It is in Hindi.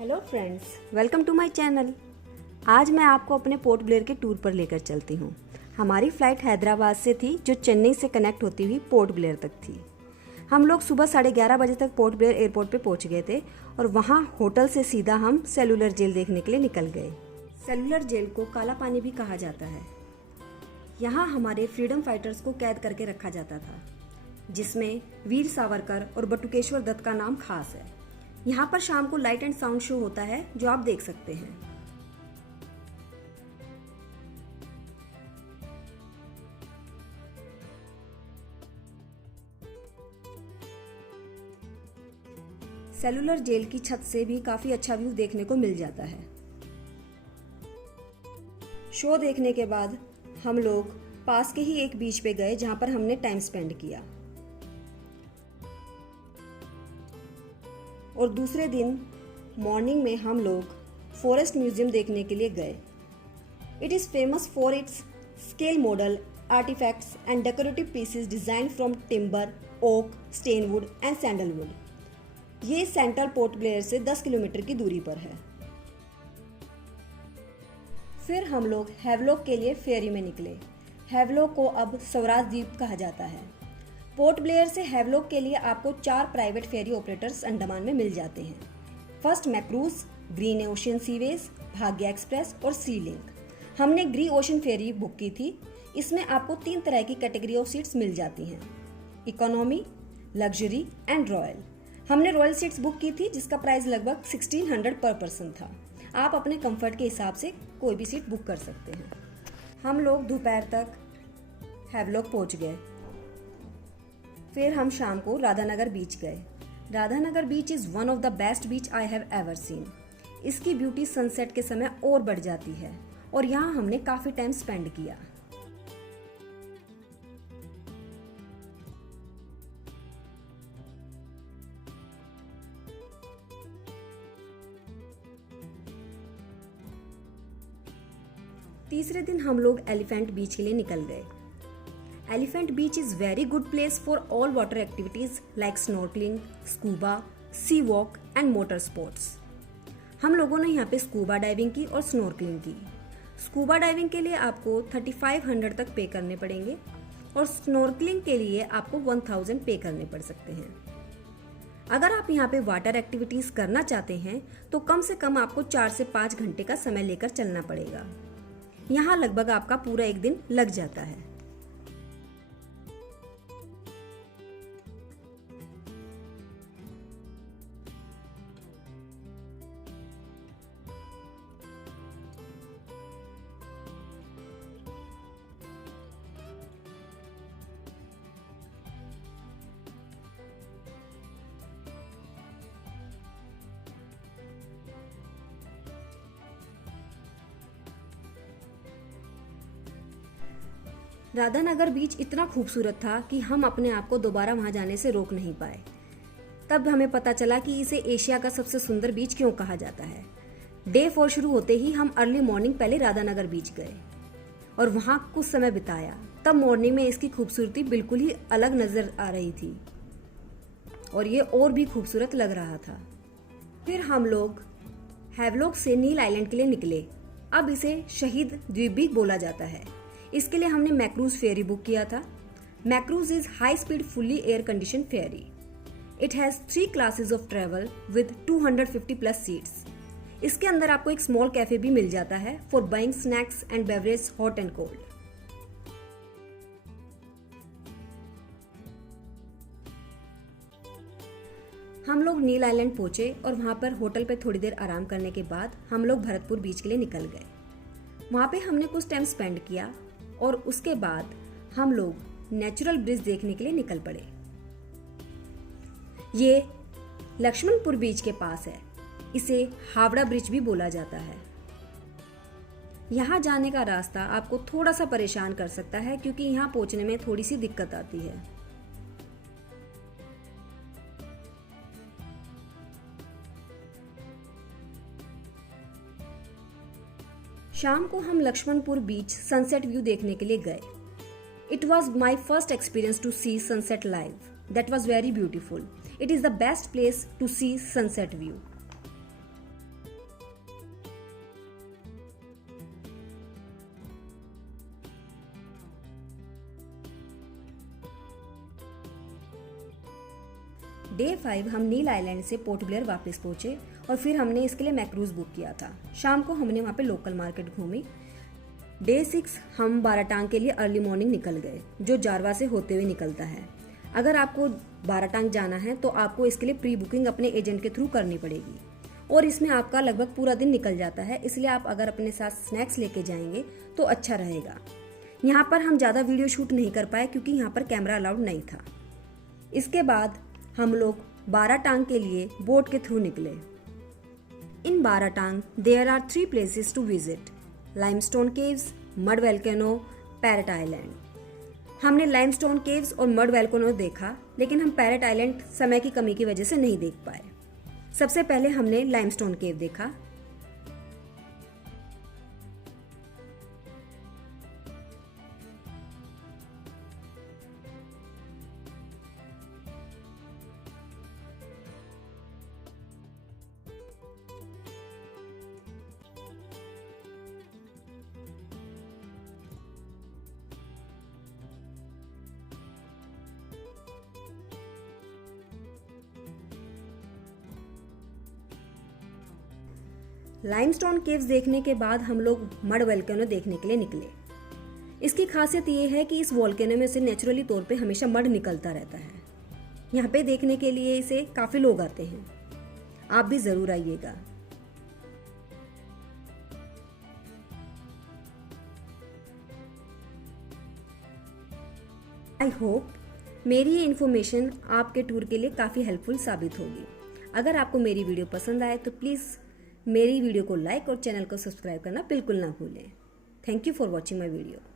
Hello friends, welcome to my channel. आज मैं आपको अपने पोर्ट ब्लेयर के टूर पर लेकर चलती हूँ। हमारी फ़्लाइट हैदराबाद से थी जो चेन्नई से कनेक्ट होती हुई पोर्ट ब्लेयर तक थी। हम लोग सुबह 11:30 बजे तक पोर्ट ब्लेयर एयरपोर्ट पे पहुँच गए थे और वहाँ होटल से सीधा हम सेलुलर जेल देखने के लिए निकल गए। सेलुलर जेल को काला पानी भी कहा जाता है। यहाँ हमारे फ्रीडम फाइटर्स को कैद करके रखा जाता था, जिसमें वीर सावरकर और बटुकेश्वर दत्त का नाम खास है। यहाँ पर शाम को लाइट एंड साउंड शो होता है जो आप देख सकते हैं। सेलुलर जेल की छत से भी काफी अच्छा व्यू देखने को मिल जाता है। शो देखने के बाद हम लोग पास के ही एक बीच पे गए जहाँ पर हमने टाइम स्पेंड किया और दूसरे दिन मॉर्निंग में हम लोग फॉरेस्ट म्यूजियम देखने के लिए गए। It is famous for its scale model artifacts and decorative pieces design from timber, oak, satinwood and sandalwood. ये सेंट्रल पोर्ट ब्लेयर से 10 किलोमीटर की दूरी पर है। फिर हम लोग हैवलॉक के लिए फेरी में निकले। हैवलॉक को अब स्वराज द्वीप कहा जाता है। पोर्ट ब्लेयर से हैवलॉक के लिए आपको 4 प्राइवेट फेरी ऑपरेटर्स अंडमान में मिल जाते हैं। फर्स्ट मैक्रूज, ग्रीन ओशन सीवेज, भाग्य एक्सप्रेस और सी लिंक। हमने ग्रीन ओशन फेरी बुक की थी। इसमें आपको 3 तरह की कैटेगरी ऑफ सीट्स मिल जाती हैं, इकोनॉमी, लग्जरी एंड रॉयल। हमने रॉयल सीट्स बुक की थी जिसका प्राइस लगभग 1600 पर पर्सन था। आप अपने कंफर्ट के हिसाब से कोई भी सीट बुक कर सकते हैं। हम लोग दोपहर तक हैवलॉक पहुंच गए। फिर हम शाम को राधानगर बीच गए। राधानगर बीच is one of the best beach I have ever seen. इसकी ब्यूटी सनसेट के समय और बढ़ जाती है और यहाँ हमने काफ़ी टाइम स्पेंड किया। तीसरे दिन हम लोग एलिफेंट बीच के लिए निकल गए। Elephant Beach is very good place for all water activities like snorkeling, scuba, sea walk and motor sports. हम लोगों ने यहाँ पे स्कूबा डाइविंग की और स्नॉर्कलिंग की। स्कूबा डाइविंग के लिए आपको 3500 तक पे करने पड़ेंगे और स्नॉर्कलिंग के लिए आपको 1000 पे करने पड़ सकते हैं। अगर आप यहाँ पे वाटर एक्टिविटीज करना चाहते हैं तो कम से कम आपको 4 से 5 घंटे का समय लेकर चलना पड़ेगा। यहाँ लगभग आपका पूरा एक दिन लग जाता है। राधानगर बीच इतना खूबसूरत था कि हम अपने आप को दोबारा वहां जाने से रोक नहीं पाए। तब हमें पता चला कि इसे एशिया का सबसे सुंदर बीच क्यों कहा जाता है। डे 4 शुरू होते ही हम अर्ली मॉर्निंग पहले राधानगर बीच गए और वहां कुछ समय बिताया। तब मॉर्निंग में इसकी खूबसूरती बिल्कुल ही अलग नजर आ रही थी और ये और भी खूबसूरत लग रहा था। फिर हम लोग हैवलॉक से नील आइलैंड के लिए निकले। अब इसे शहीद द्वीप भी बोला जाता है। इसके लिए हमने मैक्रूज फेरी बुक किया था। Makruzz is high speed fully air condition ferry. It has 3 classes of travel with 250 plus seats. इसके अंदर आपको एक स्मॉल कैफे भी मिल जाता है for buying snacks and beverage hot and cold. हम लोग नील आइलैंड पहुंचे और वहां पर होटल पे थोड़ी देर आराम करने के बाद हम लोग भरतपुर बीच के लिए निकल गए। वहां पे हमने कुछ टाइम स्पेंड किया और उसके बाद हम लोग नेचुरल ब्रिज देखने के लिए निकल पड़े। ये लक्ष्मणपुर बीच के पास है। इसे हावड़ा ब्रिज भी बोला जाता है। यहाँ जाने का रास्ता आपको थोड़ा सा परेशान कर सकता है क्योंकि यहाँ पहुंचने में थोड़ी सी दिक्कत आती है। शाम को हम लक्ष्मणपुर बीच सनसेट व्यू देखने के लिए गए। It was my first experience to see sunset live. That was very beautiful. It is the best place to see sunset view. Day 5 हम नील आइलैंड से पोर्ट ब्लेयर वापस पहुंचे और फिर हमने इसके लिए मैक्रूज बुक किया था। शाम को हमने वहाँ पे लोकल मार्केट घूमी। डे 6 हम बाराटांग के लिए अर्ली मॉर्निंग निकल गए, जो जारवा से होते हुए निकलता है। अगर आपको बाराटांग जाना है तो आपको इसके लिए प्री बुकिंग अपने एजेंट के थ्रू करनी पड़ेगी और इसमें आपका लगभग पूरा दिन निकल जाता है। इसलिए आप अगर अपने साथ स्नैक्स लेके जाएंगे तो अच्छा रहेगा। यहाँ पर हम ज़्यादा वीडियो शूट नहीं कर पाए क्योंकि यहाँ पर कैमरा अलाउड नहीं था। इसके बाद हम लोग बाराटांग के लिए बोट के थ्रू निकले। In Baratang there are 3 places to visit: limestone caves, mud volcano, parrot island. हमने लाइमस्टोन केव्स और मड वोल्केनो देखा, लेकिन हम पैरेट आइलैंड समय की कमी की वजह से नहीं देख पाए। सबसे पहले हमने लाइमस्टोन केव देखा। लाइमस्टोन केव्स देखने के बाद हम लोग मड वोल्केनो देखने के लिए निकले। इसकी खासियत ये है कि इस वोल्केनो में से नेचुरली तौर पे हमेशा मड निकलता रहता है। यहाँ पे देखने के लिए इसे काफ़ी लोग आते हैं। आप भी ज़रूर आइएगा। आई होप मेरी ये इन्फॉर्मेशन आपके टूर के लिए काफ़ी हेल्पफुल साबित होगी। अगर आपको मेरी वीडियो पसंद आए तो प्लीज़ मेरी वीडियो को लाइक और चैनल को सब्सक्राइब करना बिल्कुल ना भूलें। Thank you for watching my video.